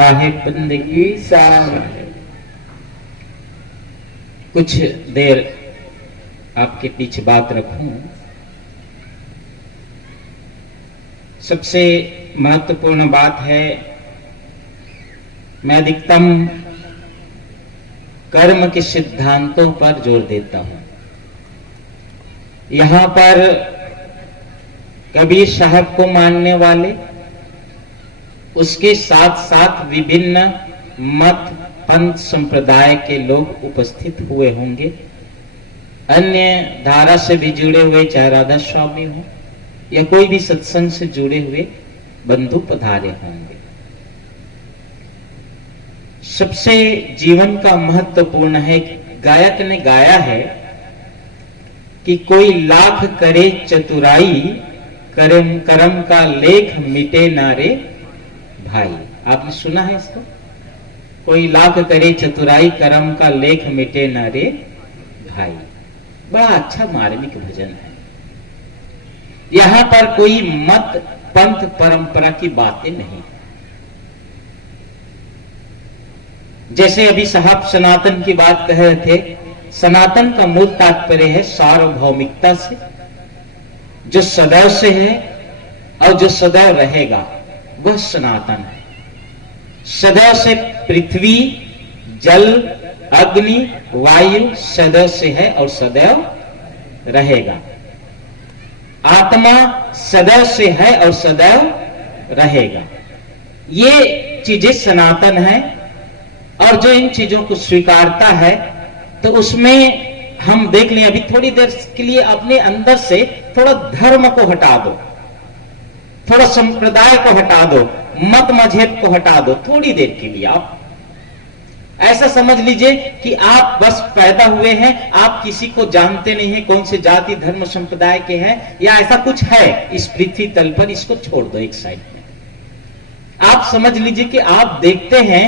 साहिब बंदगी साहब। कुछ देर आपके पीछे बात रखूं। सबसे महत्वपूर्ण बात है, मैं अधिकतम कर्म के सिद्धांतों पर जोर देता हूं। यहां पर कबीर साहब को मानने वाले, उसके साथ साथ विभिन्न मत पंथ संप्रदाय के लोग उपस्थित हुए होंगे। अन्य धारा से भी जुड़े हुए, चाहे राधा स्वामी हो या कोई भी सत्संग से जुड़े हुए बंधु पधारे होंगे। सबसे जीवन का महत्वपूर्ण है, गायक ने गाया है कि कोई लाख करे चतुराई, कर्म का लेख मिटे ना रे भाई। आपने सुना है इसको? कोई लाख करे चतुराई, कर्म का लेख मिटे ना रे भाई। बड़ा अच्छा मार्मिक भजन है। यहां पर कोई मत पंथ परंपरा की बातें नहीं। जैसे अभी साहब सनातन की बात कह रहे थे, सनातन का मूल तात्पर्य है सार्वभौमिकता से, जो सदैव से है और जो सदैव रहेगा वह सनातन है। सदैव से पृथ्वी, जल, अग्नि, वायु सदैव से है और सदैव रहेगा। आत्मा सदैव से है और सदैव रहेगा। ये चीजें सनातन है। और जो इन चीजों को स्वीकारता है तो उसमें हम देख लें, अभी थोड़ी देर के लिए अपने अंदर से थोड़ा धर्म को हटा दो, थोड़ा संप्रदाय को हटा दो, मत मजहब को हटा दो। थोड़ी देर के लिए आप ऐसा समझ लीजिए कि आप बस पैदा हुए हैं, आप किसी को जानते नहीं है कौन से जाति धर्म संप्रदाय के हैं या ऐसा कुछ है इस पृथ्वी तल पर। इसको छोड़ दो एक साइड में। आप समझ लीजिए कि आप देखते हैं,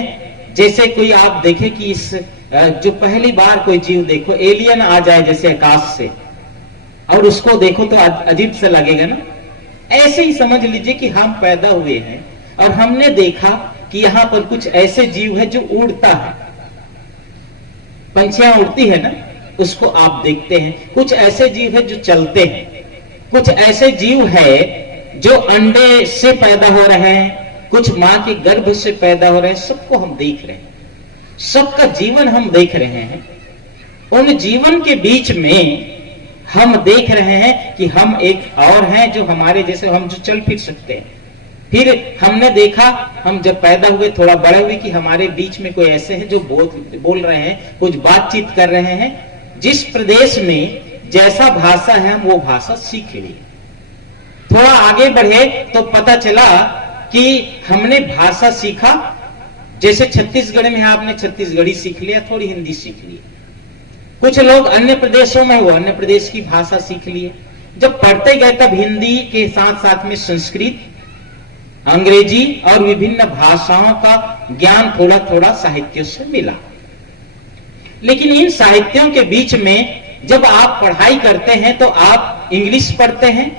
जैसे कोई आप देखे कि इस जो पहली बार कोई जीव देखो, एलियन आ जाए जैसे आकाश से और उसको देखो तो अजीब सा लगेगा ना। ऐसे ही समझ लीजिए कि हम पैदा हुए हैं और हमने देखा कि यहां पर कुछ ऐसे जीव है जो उड़ता है, पंछियां उड़ती है ना, उसको आप देखते हैं। कुछ ऐसे जीव है जो चलते हैं, कुछ ऐसे जीव है जो अंडे से पैदा हो रहे हैं, कुछ मां के गर्भ से पैदा हो रहे हैं। सबको हम देख रहे हैं, सबका जीवन हम देख रहे हैं। उन जीवन के बीच में हम देख रहे हैं कि हम एक और हैं जो हमारे जैसे, हम जो चल फिर सकते हैं। फिर हमने देखा, हम जब पैदा हुए थोड़ा बड़े हुए, कि हमारे बीच में कोई ऐसे हैं जो बोल रहे हैं, कुछ बातचीत कर रहे हैं। जिस प्रदेश में जैसा भाषा है हम वो भाषा सीख लिए। थोड़ा आगे बढ़े तो पता चला कि हमने भाषा सीखा। जैसे छत्तीसगढ़ में आपने छत्तीसगढ़ी सीख लिया, थोड़ी हिंदी सीख ली। कुछ लोग अन्य प्रदेशों में वो अन्य प्रदेश की भाषा सीख लिए। जब पढ़ते गए तब हिंदी के साथ साथ में संस्कृत, अंग्रेजी और विभिन्न भाषाओं का ज्ञान थोड़ा थोड़ा साहित्यों से मिला। लेकिन इन साहित्यों के बीच में जब आप पढ़ाई करते हैं तो आप इंग्लिश पढ़ते हैं,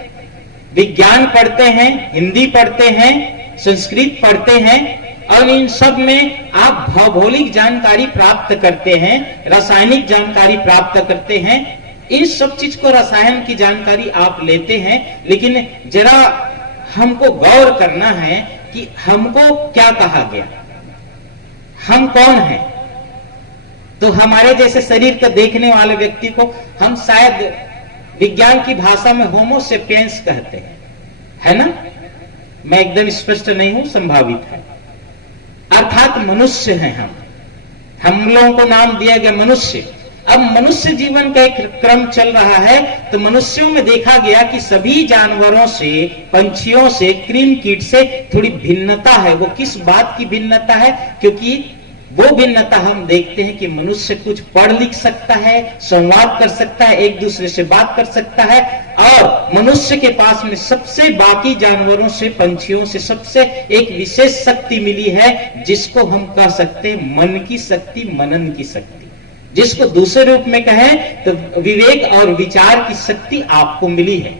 विज्ञान पढ़ते हैं, हिंदी पढ़ते हैं, संस्कृत पढ़ते हैं और इन सब में आप भौगोलिक जानकारी प्राप्त करते हैं, रासायनिक जानकारी प्राप्त करते हैं। इन सब चीज को, रसायन की जानकारी आप लेते हैं। लेकिन जरा हमको गौर करना है कि हमको क्या कहा गया, हम कौन हैं। तो हमारे जैसे शरीर को देखने वाले व्यक्ति को हम शायद विज्ञान की भाषा में होमो सेपियंस कहते हैं, है ना? मैं एकदम स्पष्ट नहीं हूं, संभावित है। अर्थात मनुष्य हैं हम लोगों को नाम दिया गया मनुष्य। अब मनुष्य जीवन का एक क्रम चल रहा है तो मनुष्यों में देखा गया कि सभी जानवरों से, पंछियों से, कृमि कीट से थोड़ी भिन्नता है। वो किस बात की भिन्नता है? क्योंकि वो भिन्नता हम देखते हैं कि मनुष्य कुछ पढ़ लिख सकता है, संवाद कर सकता है, एक दूसरे से बात कर सकता है और मनुष्य के पास में सबसे बाकी जानवरों से, पंछियों से सबसे एक विशेष शक्ति मिली है जिसको हम कह सकते हैं मन की शक्ति, मनन की शक्ति। जिसको दूसरे रूप में कहें तो विवेक और विचार की शक्ति आपको मिली है।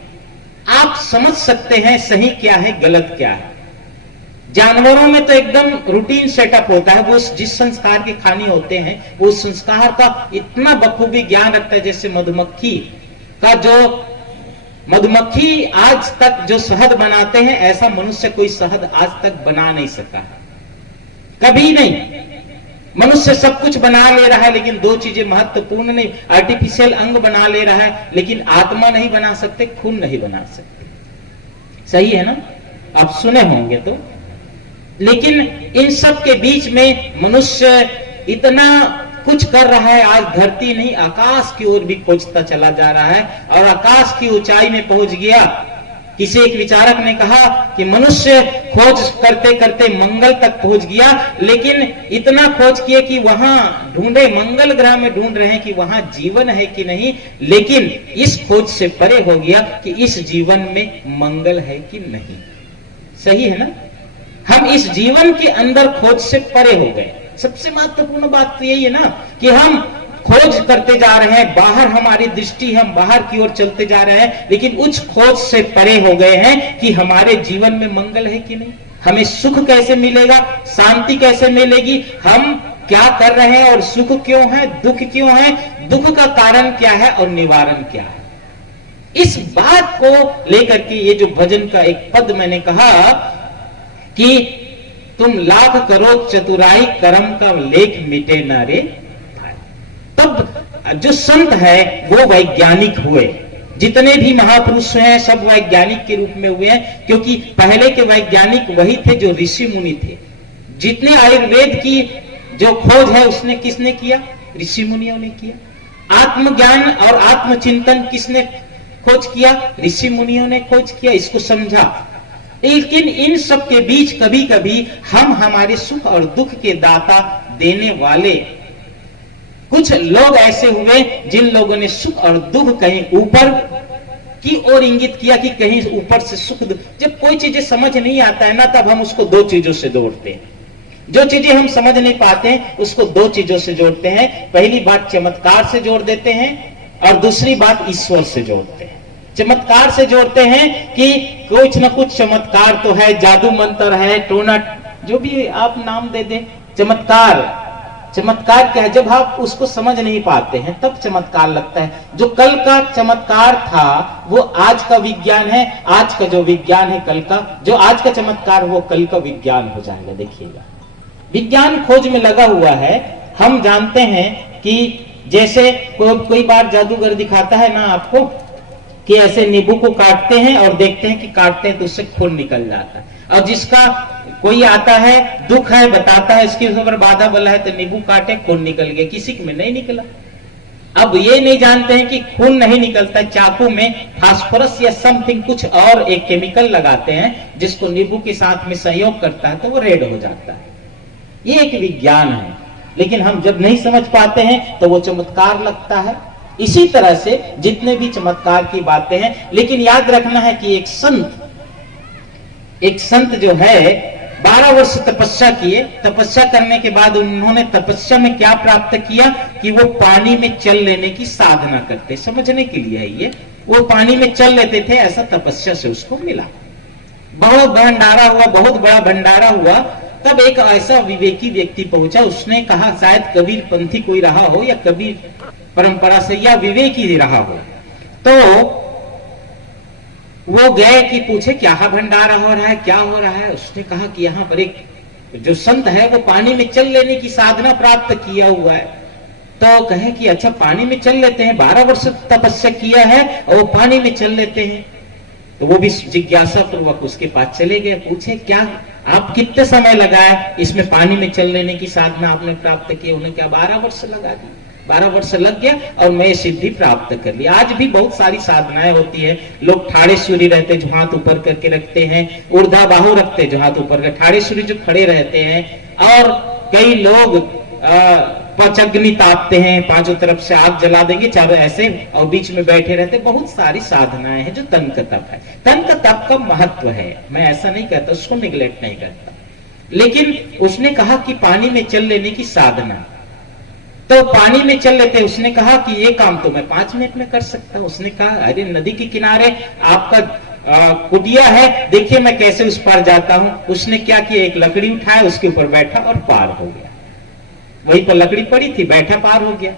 आप समझ सकते हैं सही क्या है, गलत क्या है। जानवरों में तो एकदम रूटीन सेटअप होता है, वो जिस संस्कार के खाने होते हैं वो संस्कार का इतना बखूबी ज्ञान रखता है। जैसे मधुमक्खी का जो मधुमक्खी आज तक जो शहद बनाते हैं, ऐसा मनुष्य कोई शहद आज तक बना नहीं सका, कभी नहीं। मनुष्य सब कुछ बना ले रहा है, लेकिन दो चीजें महत्वपूर्ण नहीं, आर्टिफिशियल अंग बना ले रहा है, लेकिन आत्मा नहीं बना सकते, खून नहीं बना सकते। सही है ना? आप सुने होंगे तो। लेकिन इन सब के बीच में मनुष्य इतना कुछ कर रहा है, आज धरती नहीं आकाश की ओर भी खोजता चला जा रहा है, और आकाश की ऊंचाई में पहुंच गया। किसी एक विचारक ने कहा कि मनुष्य खोज करते करते मंगल तक पहुंच गया, लेकिन इतना खोज किए कि वहां ढूंढे, मंगल ग्रह में ढूंढ रहे हैं कि वहां जीवन है कि नहीं, लेकिन इस खोज से परे हो गया कि इस जीवन में मंगल है कि नहीं। सही है ना? हम इस जीवन के अंदर खोज से परे हो गए। सबसे महत्वपूर्ण बात तो यही है ना कि हम खोज करते जा रहे हैं, बाहर हमारी दृष्टि, हम बाहर की ओर चलते जा रहे हैं, लेकिन उस खोज से परे हो गए हैं कि हमारे जीवन में मंगल है कि नहीं, हमें सुख कैसे मिलेगा, शांति कैसे मिलेगी, हम क्या कर रहे हैं और सुख क्यों है, दुख क्यों है, दुख का कारण क्या है और निवारण क्या है। इस बात को लेकर के ये जो भजन का एक पद मैंने कहा कि तुम लाख करो चतुराई, कर्म का लेख मिटे ना रे। तब जो संत है वो वैज्ञानिक हुए, जितने भी महापुरुष हैं सब वैज्ञानिक के रूप में हुए हैं, क्योंकि पहले के वैज्ञानिक वही थे जो ऋषि मुनि थे। जितने आयुर्वेद की जो खोज है उसने किसने किया? ऋषि मुनियों ने किया। आत्मज्ञान और आत्मचिंतन किसने खोज किया? ऋषि मुनियों ने खोज किया, इसको समझा। लेकिन इन सब के बीच कभी कभी हम हमारे सुख और दुख के दाता देने वाले कुछ लोग ऐसे हुए जिन लोगों ने सुख और दुख कहीं ऊपर की ओर इंगित किया कि कहीं ऊपर से सुख। जब कोई चीजें समझ नहीं आता है ना, तब हम उसको दो चीजों से जोड़ते हैं। जो चीजें हम समझ नहीं पाते हैं उसको दो चीजों से जोड़ते हैं। पहली बात चमत्कार से जोड़ देते हैं और दूसरी बात ईश्वर से जोड़ते हैं। चमत्कार से जोड़ते हैं कि कुछ न कुछ चमत्कार तो है, जादू मंत्र है, टोना, जो भी आप नाम दे दें, चमत्कार। चमत्कार क्या है? जब आप उसको समझ नहीं पाते हैं तब चमत्कार लगता है। जो कल का चमत्कार था वो आज का विज्ञान है, आज का जो विज्ञान है कल का, जो आज का चमत्कार वो कल का विज्ञान हो जाएगा। देखिएगा, विज्ञान खोज में लगा हुआ है। हम जानते हैं कि जैसे कोई बार जादूगर दिखाता है ना आपको कि ऐसे नींबू को काटते हैं और देखते हैं कि काटते हैं तो उससे खून निकल जाता है, और जिसका कोई आता है दुख है बताता है इसके ऊपर बाधा बला है तो नींबू काटे खून निकल गया, किसी में नहीं निकला। अब ये नहीं जानते हैं कि खून नहीं निकलता, चाकू में फास्फोरस या समथिंग कुछ और एक केमिकल लगाते हैं जिसको नींबू के साथ में संयोग करता है तो वो रेड हो जाता है। ये एक विज्ञान है, लेकिन हम जब नहीं समझ पाते हैं तो वो चमत्कार लगता है। इसी तरह से जितने भी चमत्कार की बातें हैं, लेकिन याद रखना है कि एक संत जो है 12 वर्ष तपस्या किए। तपस्या करने के बाद उन्होंने तपस्या में क्या प्राप्त किया कि वो पानी में चल लेने की साधना करते। समझने के लिए है ये, वो पानी में चल लेते थे, ऐसा तपस्या से उसको मिला। बहुत भंडारा हुआ, बहुत बड़ा भंडारा हुआ। तब एक ऐसा विवेकी व्यक्ति पहुंचा, उसने कहा शायद कबीर पंथी कोई रहा हो या कबीर परंपरा से या विवेकी रहा हो, तो वो गए कि पूछे क्या भंडारा हो रहा है, क्या हो रहा है। उसने कहा कि यहाँ पर एक जो संत है वो पानी में चल लेने की साधना प्राप्त किया हुआ है। तो कहे कि अच्छा पानी में चल लेते हैं, 12 वर्ष तपस्या किया है और वो पानी में चल लेते हैं। तो वो भी जिज्ञासा पूर्वक उसके पास चले गए, पूछे क्या आप कितने समय लगाए इसमें पानी में चल लेने की साधना आपने प्राप्त की? उन्हें क्या 12 वर्ष लगा दी। 12 वर्ष लग गया और मैं सिद्धि प्राप्त कर ली। आज भी बहुत सारी साधनाएं होती है। लोग ठाड़े सूर्य रहते जो हाथ ऊपर करके रखते हैं, ऊर्धा बाहु रखते जो हाथ ऊपर कर, ठाड़े सूर्य जो खड़े रहते हैं, और कई लोग पचग्नि तापते हैं, पांचों तरफ से आग जला देंगे चारों ऐसे, और बीच में बैठे रहते। बहुत सारी साधनाएं हैं जो तन का तप है। तन का तप का महत्व है, मैं ऐसा नहीं कहता, उसको निगलेक्ट नहीं करता, लेकिन उसने कहा कि पानी में चल लेने की साधना। तो पानी में चल लेते, उसने कहा कि ये काम तो मैं 5 मिनट में कर सकता हूं। उसने कहा अरे नदी के किनारे आपका कुटिया है, देखिए मैं कैसे उस पार जाता हूं। उसने क्या किया, एक लकड़ी उठाया, उसके ऊपर बैठा और पार हो गया। वहीं पर लकड़ी पड़ी थी, बैठा पार हो गया।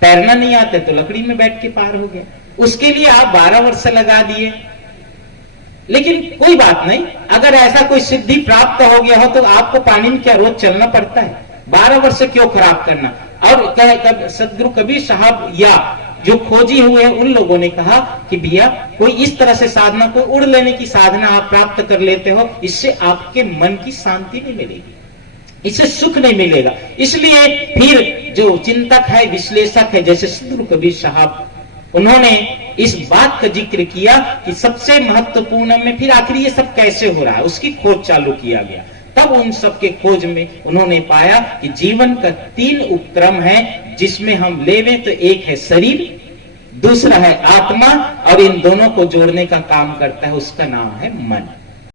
तैरना नहीं आता तो लकड़ी में बैठ के पार हो गया। उसके लिए आप 12 वर्ष लगा दिए, लेकिन कोई बात नहीं, अगर ऐसा कोई सिद्धि प्राप्त हो गया हो तो आपको पानी में क्या रोज चलना पड़ता है? 12 वर्ष क्यों खराब करना। और सदगुरु कबीर साहब या जो खोजी हुए हैं उन लोगों ने कहा कि भैया कोई इस तरह से साधना, को उड़ लेने की साधना आप प्राप्त कर लेते हो, इससे आपके मन की शांति नहीं मिलेगी, इससे सुख नहीं मिलेगा। इसलिए फिर जो चिंतक है, विश्लेषक है, जैसे सदगुरु कबीर साहब, उन्होंने इस बात का जिक्र किया कि सबसे महत्वपूर्ण में फिर आखिर ये सब कैसे हो रहा है, उसकी खोज चालू किया गया। तब उन सब के खोज में उन्होंने पाया कि जीवन का 3 उपक्रम है, जिसमें हम लेवें तो एक है शरीर, दूसरा है आत्मा, और इन दोनों को जोड़ने का काम करता है, उसका नाम है मन।